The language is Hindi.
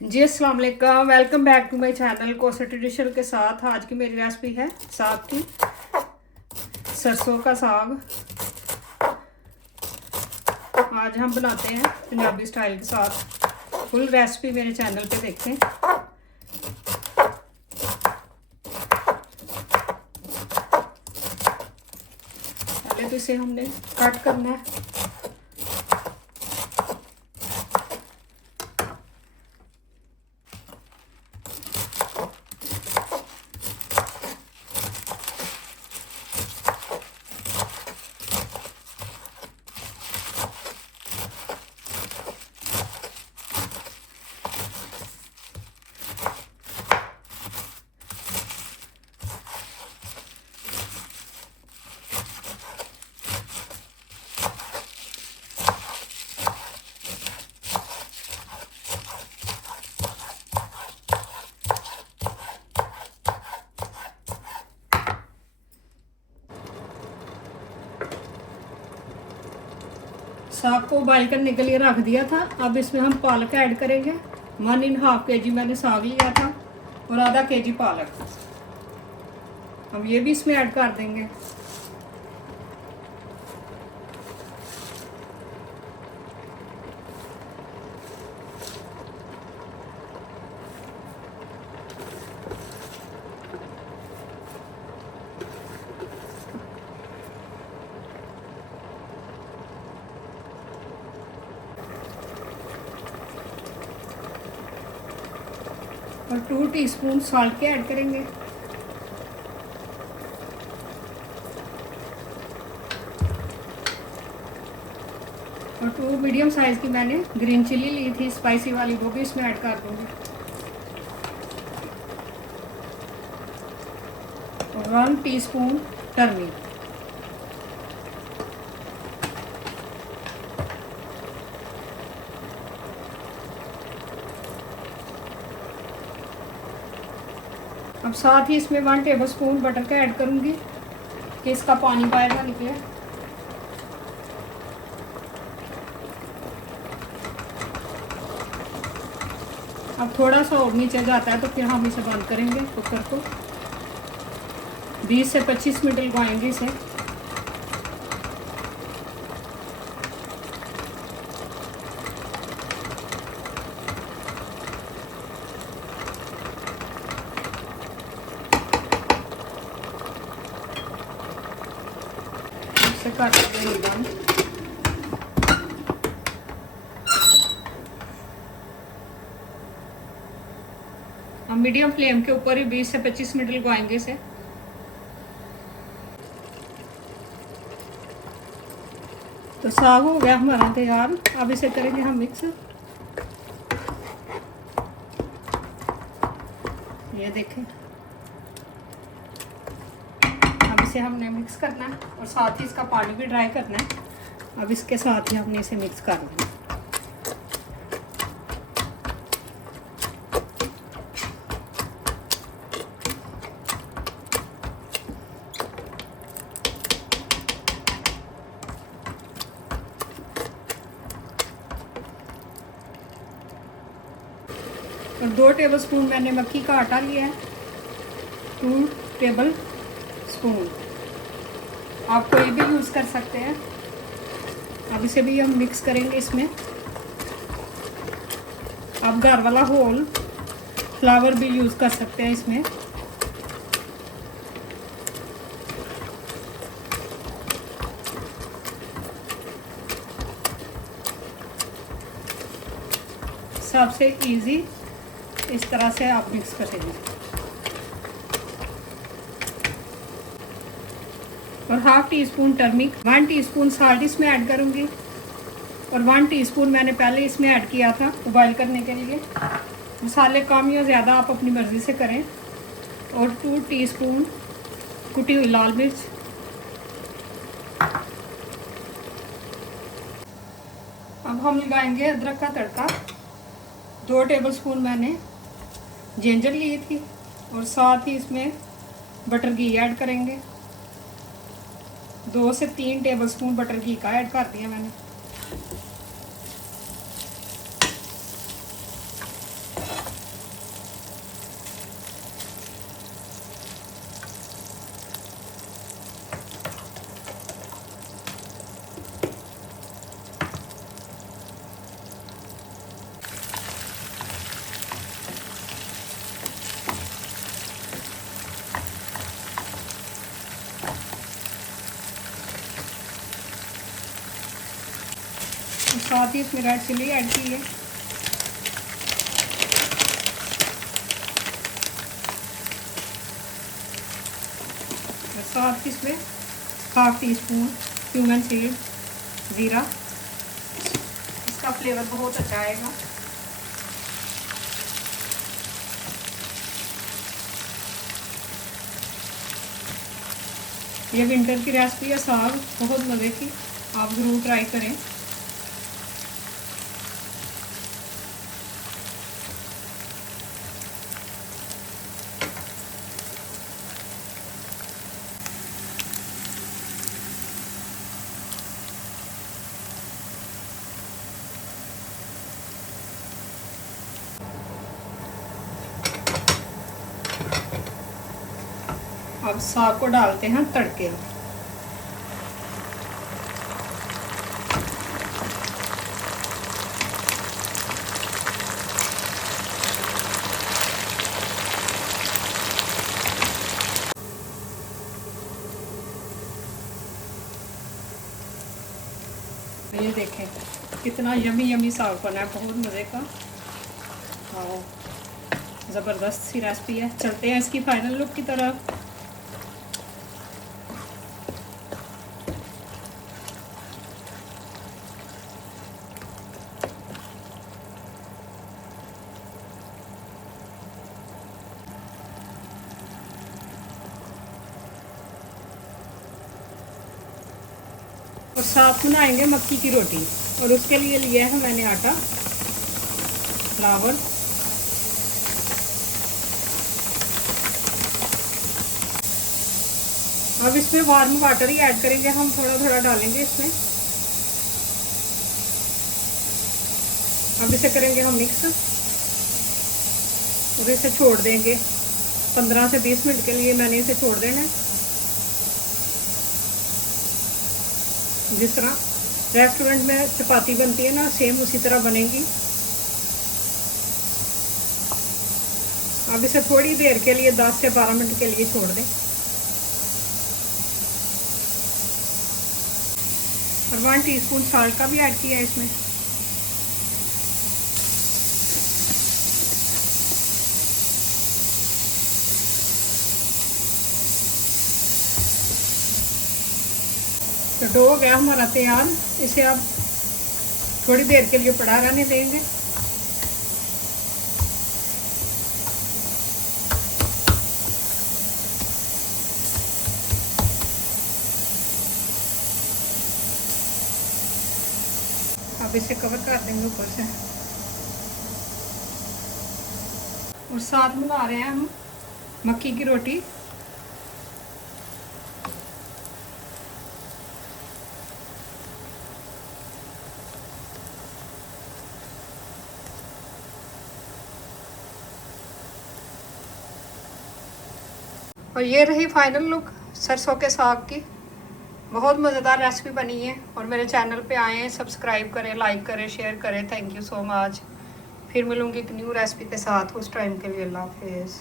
जी अस्सलाम वालेकुम, welcome back to my channel Kosa traditional के साथ। आज की मेरी रेसिपी है साग की, सरसों का साग। आज हम बनाते हैं पंजाबी स्टाइल के साथ। फुल रेसिपी मेरे चैनल पे देखें। पहले तो इसे हमने कट करना है। साग को बॉइल करने के लिए रख दिया था। अब इसमें हम पालक ऐड करेंगे। 1.5 kg मैंने साग लिया था और आधा kg पालक। हम ये भी इसमें ऐड कर देंगे। और 2 टीस्पून सॉल्ट के ऐड करेंगे। और 2 मीडियम साइज की मैंने ग्रीन चिली ली थी स्पाइसी वाली, वो भी इसमें ऐड कर दूंगी। और 1 टीस्पून टर्मरिक। अब साथ ही इसमें 1 टेबलस्पून बटर का ऐड करूंगी कि इसका पानी बाहर ना निकले। अब थोड़ा सा और नीचे जाता है तो फिर हम इसे बंद करेंगे कुकर को। 20 से 25 मिनट लगाएंगे इसे। इसे कर देंगे बंद। हम मीडियम फ्लेम के ऊपर ही 20 से 25 मिनट लगाएंगे इसे। तो साग हो गया हमारा तैयार। अब इसे करेंगे हम मिक्स। ये देखें, अब इसे हमने मिक्स करना है और साथ ही इसका पानी भी ड्राई करना है। अब इसके साथ ही हमने इसे मिक्स कर देना। और 2 टेबलस्पून मैंने मक्की का आटा लिया है। 2 टेबल स्पून, आप कोई भी यूज़ कर सकते हैं। अब इसे भी हम मिक्स करेंगे इसमें। आप घर वाला होल फ्लावर भी यूज़ कर सकते हैं इसमें। सबसे इजी इस तरह से आप मिक्स करेंगे। और 1/2 टीस्पून टर्मरिक, 1 टीस्पून साल्ट इसमें ऐड करूंगी। और 1 टीस्पून मैंने पहले इसमें ऐड किया था बॉईल करने के लिए। मसाले कम या ज़्यादा आप अपनी मर्ज़ी से करें। और 2 टीस्पून कुटी हुई लाल मिर्च। अब हम लगाएंगे अदरक का तड़का। 2 टेबलस्पून मैंने जिंजर ली थी और साथ ही इसमें बटर घी ऐड करेंगे। 2 से 3 टेबलस्पून बटर घी का ऐड कर दिया मैंने। साथ ही इसमें रेड चिली ऐड की है। और साथ ही इसमें 1/2 टीस्पून क्यूमन सीड, ज़ीरा, इसका फ्लेवर बहुत अच्छा आएगा। ये विंटर की रेसिपी है, साग बहुत मज़े की, आप ज़रूर ट्राई करें। अब साग को डालते हैं तड़के में। ये देखें कितना यमी यमी साग बना है, बहुत मज़े का। हाँ, ज़बरदस्त सी रेसिपी है। चलते हैं इसकी फाइनल लुक की तरफ। और साथ बनाएंगे मक्की की रोटी, और उसके लिए लिया है मैंने आटा, फ्लावर, अब इसमें वार्म वाटर ही ऐड करेंगे हम, थोड़ा थोड़ा डालेंगे इसमें। अब इसे करेंगे हम मिक्स और इसे छोड़ देंगे 15 से 20 मिनट के लिए मैंने इसे छोड़ देना है। जिस तरह रेस्टोरेंट में चपाती बनती है ना, सेम उसी तरह बनेगी। अब इसे थोड़ी देर के लिए 10 से 12 मिनट के लिए छोड़ दें। और 1 टीस्पून साल्ट का भी ऐड किया है इसमें। तो डो हो गया हमारा तैयार। इसे आप थोड़ी देर के लिए पड़ा रहने देंगे। अब इसे कवर कर देंगे ऊपर से। और साथ बना रहे हैं हम मक्की की रोटी। और ये रही फाइनल लुक सरसों के साग की। बहुत मज़ेदार रेसिपी बनी है। और मेरे चैनल पे आए हैं, सब्सक्राइब करें, लाइक करें, शेयर करें। Thank you so much. फिर मिलूँगी एक न्यू रेसिपी के साथ, उस टाइम के लिए अल्लाह हाफिज़।